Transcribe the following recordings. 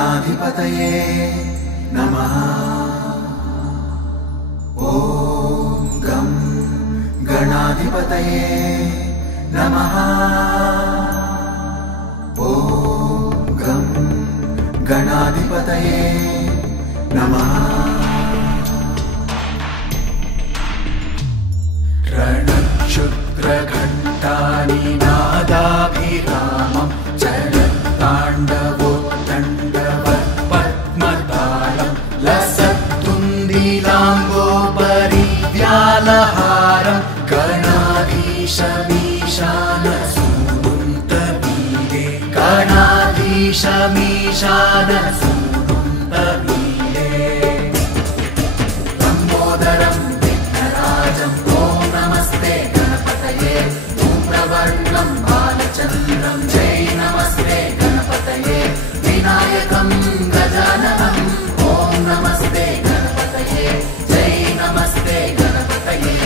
गणाधिपतये नमः। ॐ गं गणाधिपतये नमः। ॐ गं गणाधिपतये नमः। रणक्षुद्रघण्टानि नादाभिरामं चलत्ताण्डवोत्तण्डवत्पद्मतालं लसत्तुन्दिलाम्बोपरिव्यालहारं गणाधीशमीशानसूनुन्तमीरे गणाधीशमीशानसूनुन्तमीरे लम्बोदरं विघ्नराजं ॐ नमस्ते गणपतये धूम्रवर्णं बालचन्द्रं जय नमस्ते गणपतये विनायकं गजाननं ॐ नमस्ते गणपतये जय नमस्ते गणपतये।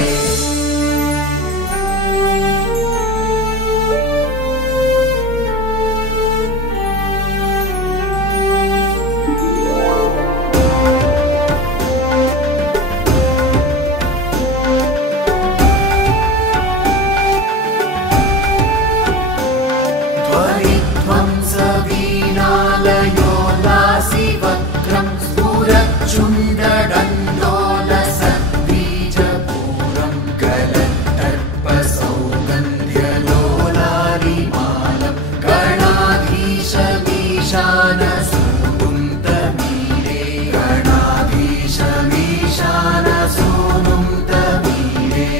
ध्वंसवीणालयोल्लासिवक्त्रं स्फुरच्चुण्डदण्डोलसद्बीजपूरं गलत्तर्पसौगन्ध्यलोलारिमालं गणाधीशमीशानसूनुन्तमीरे गणाधीशमीशानसूनुन्तमीरे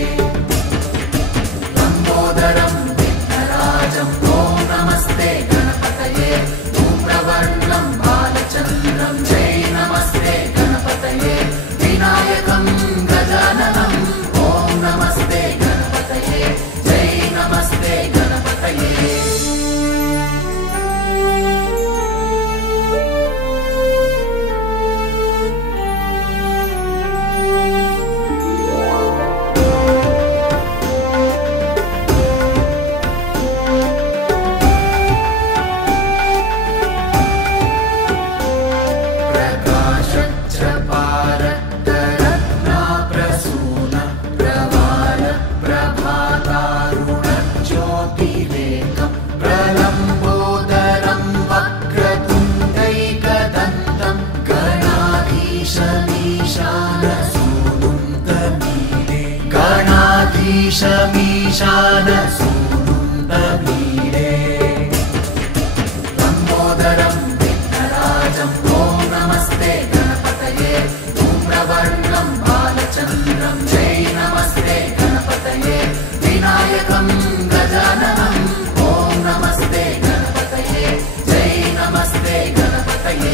लम्बोदरं विघ्नराजं ॐ नमस्ते गणपतये धूम्रवर्णं बालचन्द्रं जय नमस्ते गणपतये विनायकं गजाननं ॐ नमस्ते गणपतये जय नमस्ते गणपतये। प्रकाशच्चपारतरत्नाप्रसून प्रवाल प्रभातारुणज्योतिरेकं प्रलम्बोदरं वक्रतुण्डैकदन्तं गणाधीशमीशानसूनुन्तमीरे गणाधीशमीशानसूनुन्तमीरे लम्बोदरं विघ्नराजं ॐ नमस्ते गणपतये धूम्रवर्णं बालचन्द्रं जय नमस्ते गणपतये विनायकं गजाननं ॐ नमस्ते गणपतये जय नमस्ते गणपतये।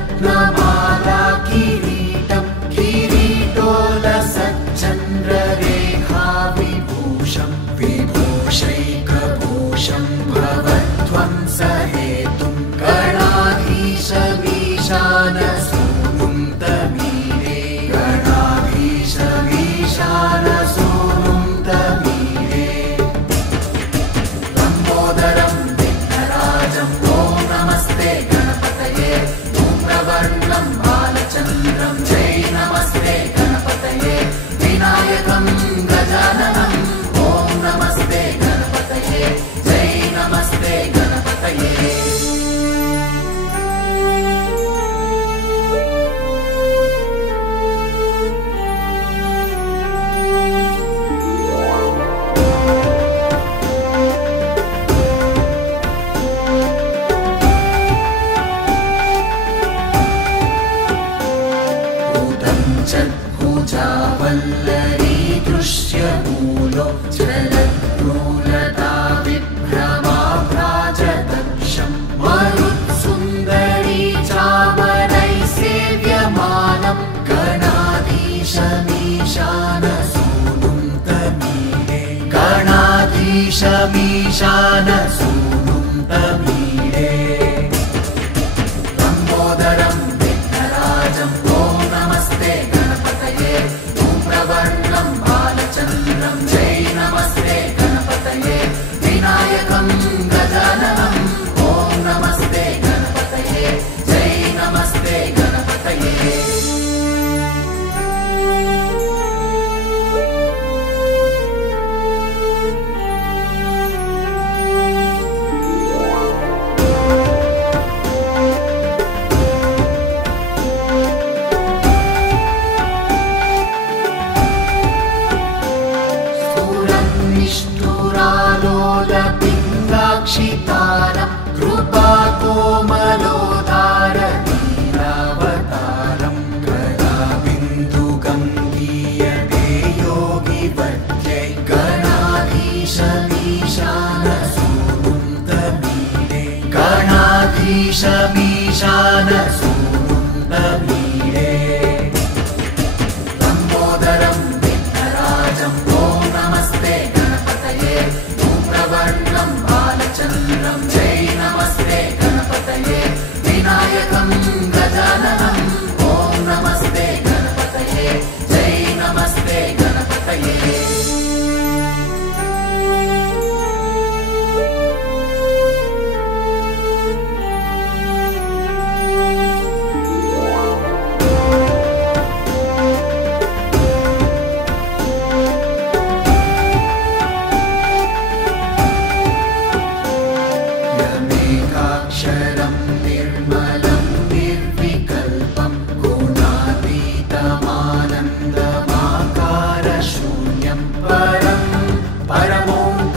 विचित्रस्फुरद्रत्नमाला किरीटं किरीटोलसच्चन्द्ररेखाविभूषं विभूषैकभूषं भवध्वंसहेतुं गणाधीशमीशानसूनुन्तमीरे गणाधीशमीशानसूनुन्तमीरे लम्बोदरं विघ्नराजं ॐ नमस्ते गणपतये धूम्रवर्णं बालचन्द्रं जय नमस्ते गणपतये विनायकं गजाननं ॐ नमस्ते गणपतये जय नमस्ते गणपतये। भुजावल्लरी दृश्यमूलो चलद्रूलता विभ्रमाभ्राजदक्षं मरुत्सुन्दरी चामरैः सेव्यमानं गणाधीशमीशानसूनुन्तमीरे गणाधीशमीशान सूनुं तमीडे लम्बोदरं विघ्नराजं ॐ नमस्ते गणपतये धूम्रवर्णं बालचन्द्रं जय नमस्ते गणपतये विनायकं गजाननं ॐ नमस्ते गणपतये जय नमस्ते गणपतये निष्ठुरालोलपिङ्गाक्षितारं कृपाकोमलोदारनीलावतारं गदाबिन्दुगङ्गीयते योगिवद्यै गणाधीशमीशानसूनुं तमीडे गणाधीशमीशानसूनुं तमीडे लम्बोदरं विघ्नराजं ॐ नमस्ते गणपतये धूम्रवर्णं बालचन्द्रं जय नमस्ते गणपतये विनायकं गजाननं ॐ नमस्ते गणपतये जय नमस्ते गणपतये यमेकाक्षरं निर्मलं निर्विकल्पं गुणातीतमानन्दमाकारशून्यं परं परमोङ्कारमाम्नाय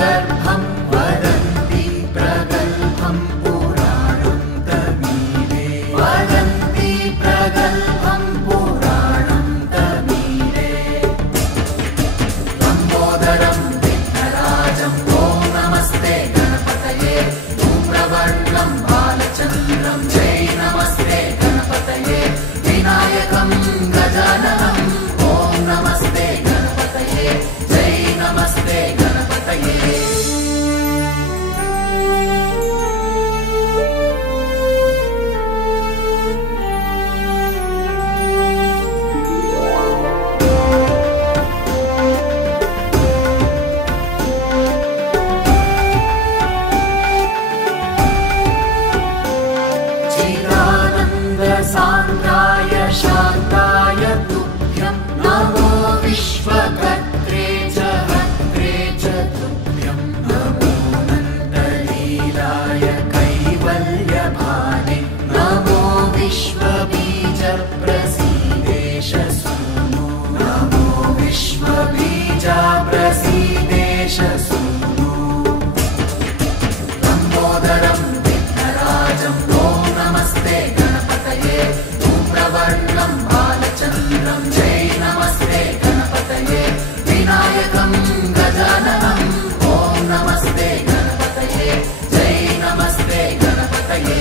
गर्भं वदन्ति प्रगल्भं पुराणं तमीडे वदन्ति प्रगल्भं पुराणं तमीडे लम्बोदरं विघ्नराजं ॐ नमस्ते गणपतये धूम्रवर्णं बालचन्द्रं जय नमस्ते गणपतये विनायकं गजाननं ॐ नमस्ते गणपतये जय नमस्ते गणपतये चिदानन्दसान्द्राय शान्ताय तुभ्यं नमो विश्वकर्त्रे च हर्त्रे च तुभ्यं नमो नन्दलीलाय कैवल्यभाने नमो विश्वबीजप्रसीदेश सूनु नमो विश्वबीजप्रसीदेश सूनु लम्बोदरं विघ्नराजं ॐ नमस्ते गणपतये धूम्रवर्णं बालचन्द्रं जय नमस्ते गणपतये विनायकं गजाननं ॐ नमस्ते गणपतये जय नमस्ते गणपतये